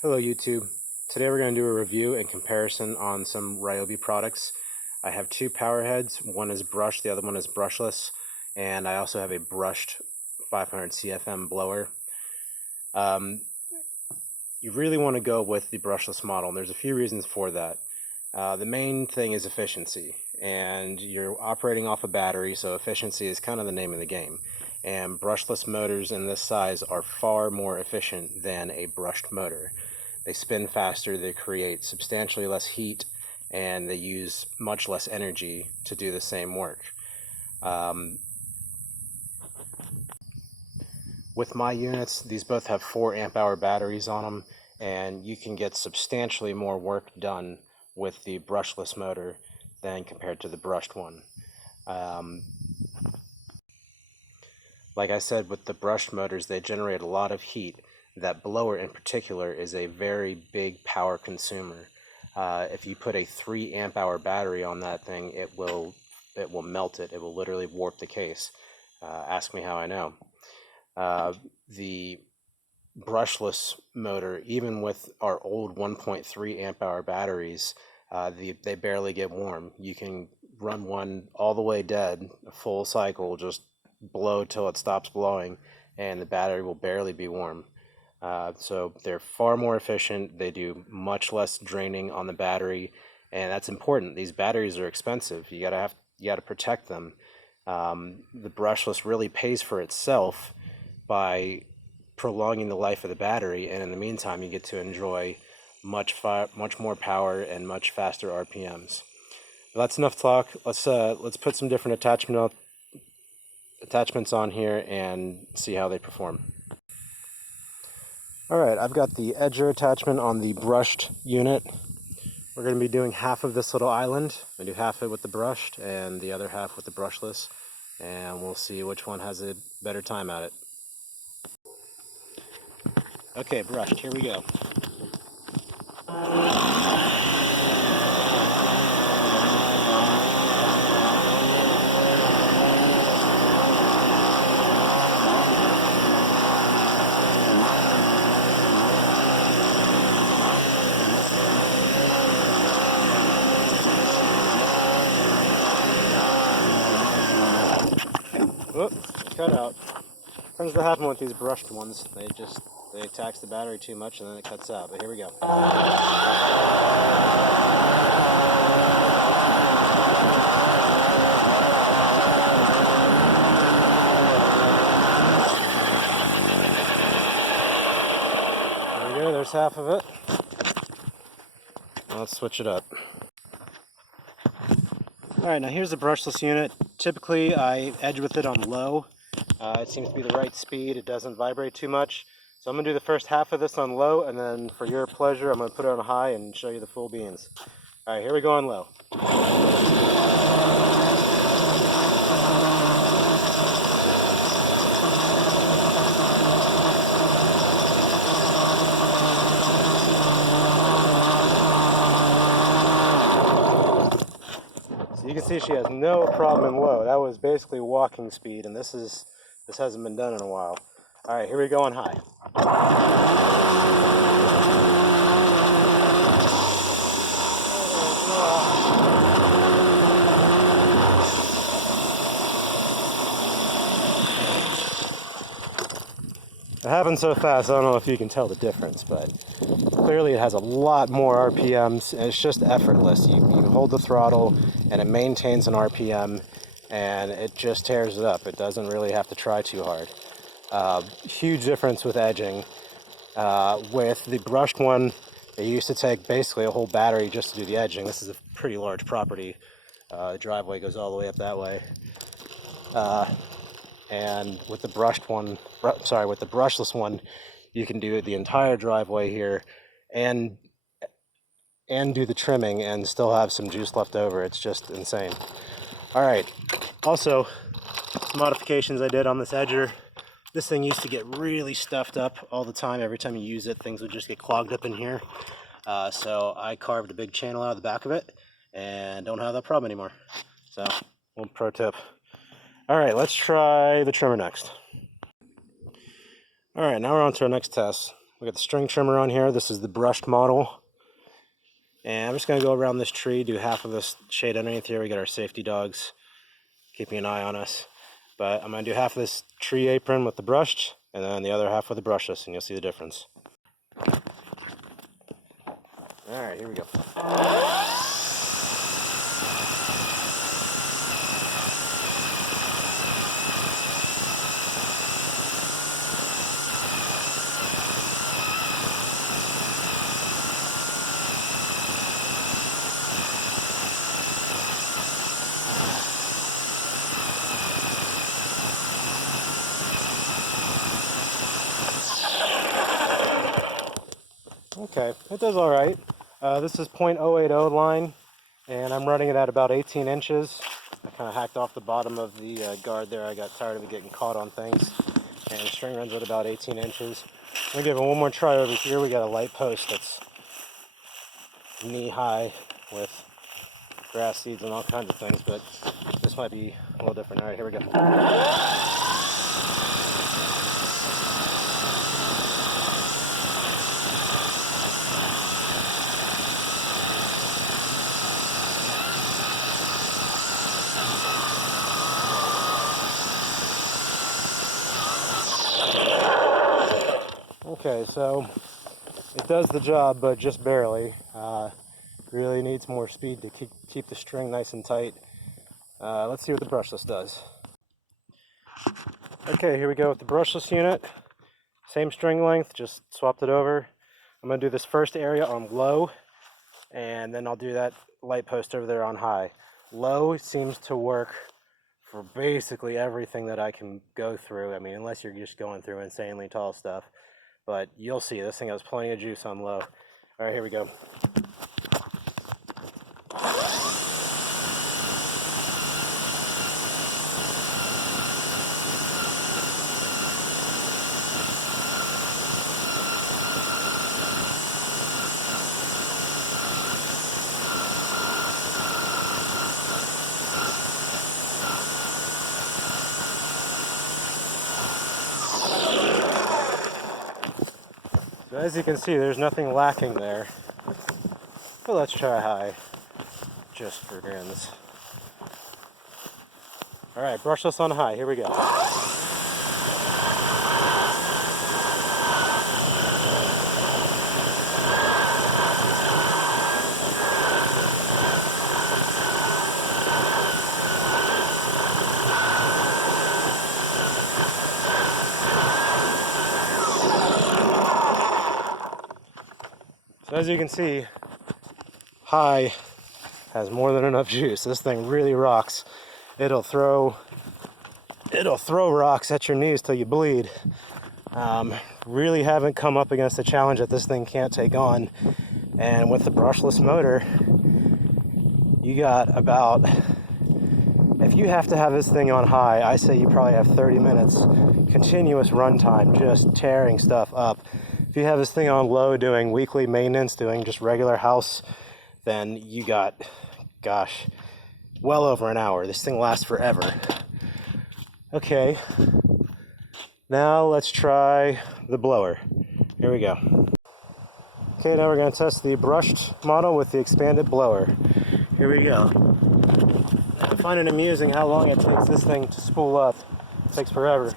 Hello YouTube. Today we're going to do a review and comparison on some Ryobi products. I have two power heads. One is brushed, the other one is brushless, and I also have a brushed 500 CFM blower. You really want to go with the brushless model, and there's a few reasons for that. The main thing is efficiency, and you're operating off a battery, so efficiency is kind of the name of the game. And brushless motors in this size are far more efficient than a brushed motor. They spin faster, they create substantially less heat, and they use much less energy to do the same work. With my units, these both have 4 amp hour batteries on them, and you can get substantially more work done with the brushless motor than compared to the brushed one. Like I said, with the brushed motors, they generate a lot of heat. That blower in particular is a very big power consumer. If you put a 3 amp hour battery on that thing, it will melt it. It will literally warp the case. Ask me how I know. The brushless motor, even with our old 1.3 amp hour batteries, they barely get warm. You can run one all the way dead, a full cycle, just blow till it stops blowing, and the battery will barely be warm. So they're far more efficient. They do much less draining on the battery, and that's important. These batteries are expensive. You gotta protect them. The brushless really pays for itself by prolonging the life of the battery, and in the meantime, you get to enjoy much more power and much faster RPMs. But that's enough talk. Let's put some different attachments on here and see how they perform. Alright, I've got the edger attachment on the brushed unit. We're going to be doing half of this little island. I'm going to do half of it with the brushed and the other half with the brushless, and we'll see which one has a better time at it. Okay, brushed, here we go. Whoop, cut out. Tends to happen with these brushed ones. They tax the battery too much and then it cuts out. But here we go. There we go, there's half of it. Let's switch it up. Alright, now here's the brushless unit. Typically I edge with it on low. It seems to be the right speed. It doesn't vibrate too much. So I'm going to do the first half of this on low, and then for your pleasure I'm going to put it on high and show you the full beans. Alright, here we go on low. You can see she has no problem in low. That was basically walking speed, and this hasn't been done in a while. All right, here we go on high. It happened so fast, I don't know if you can tell the difference, but clearly it has a lot more RPMs, and it's just effortless. You hold the throttle, and it maintains an RPM, and it just tears it up. It doesn't really have to try too hard. Huge difference with edging. With the brushed one, it used to take basically a whole battery just to do the edging. This is a pretty large property. The driveway goes all the way up that way. And with the brushed one, with the brushless one, you can do the entire driveway here and do the trimming and still have some juice left over. It's just insane. All right, also some modifications I did on this edger. This thing used to get really stuffed up all the time. Every time you use it, things would just get clogged up in here. So I carved a big channel out of the back of it and don't have that problem anymore. So, one pro tip. All right, let's try the trimmer next. All right, now we're on to our next test. We got the string trimmer on here. This is the brushed model. And I'm just going to go around this tree, do half of this shade underneath here. We got our safety dogs keeping an eye on us. But I'm going to do half of this tree apron with the brushed, and then the other half with the brushless, and you'll see the difference. Alright, here we go. Okay, it does all right. This is .080 line, and I'm running it at about 18 inches. I kind of hacked off the bottom of the guard there. I got tired of it getting caught on things. And the string runs at about 18 inches. I'm going to give it one more try over here. We got a light post that's knee-high with grass seeds and all kinds of things, but this might be a little different. All right, here we go. Okay, so it does the job, but just barely. Really needs more speed to keep the string nice and tight. Let's see what the brushless does. Okay, here we go with the brushless unit. Same string length, just swapped it over. I'm going to do this first area on low, and then I'll do that light post over there on high. Low seems to work for basically everything that I can go through. I mean, unless you're just going through insanely tall stuff. But you'll see, this thing has plenty of juice on low. All right, here we go. So as you can see, there's nothing lacking there. But let's try high, just for grins. All right, brushless on high, here we go. So as you can see, high has more than enough juice. This thing really rocks. It'll throw rocks at your knees till you bleed. Really haven't come up against a challenge that this thing can't take on. And with the brushless motor, you got about, if you have to have this thing on high, I say you probably have 30 minutes continuous run time, just tearing stuff up. If you have this thing on low doing weekly maintenance, doing just regular house, then you got, gosh, well over an hour. This thing lasts forever. Okay, now let's try the blower. Here we go. Okay, now we're going to test the brushed model with the expanded blower. Here we go. I find it amusing how long it takes this thing to spool up. It takes forever.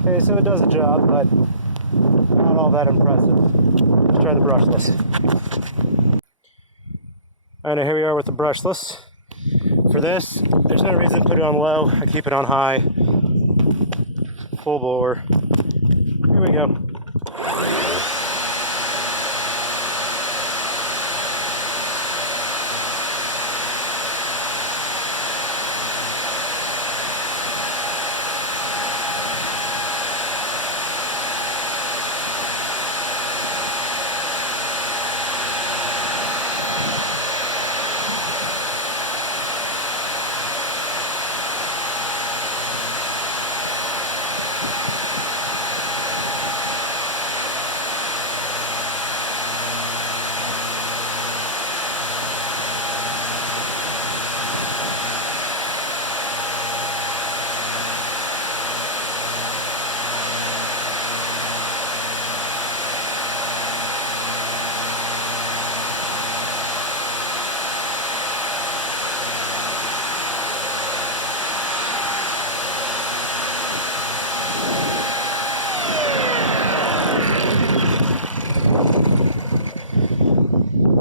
Okay, so it does the job, but not all that impressive. Let's try the brushless. Alright, here we are with the brushless. For this, there's no reason to put it on low. I keep it on high, full bore. Here we go.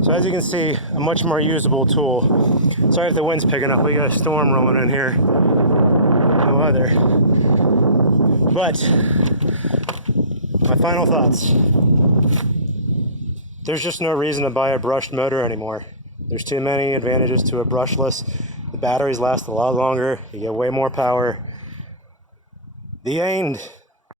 So as you can see, a much more usable tool. Sorry if the wind's picking up, we got a storm rolling in here. No other. But, my final thoughts. There's just no reason to buy a brushed motor anymore. There's too many advantages to a brushless. The batteries last a lot longer, you get way more power. The end.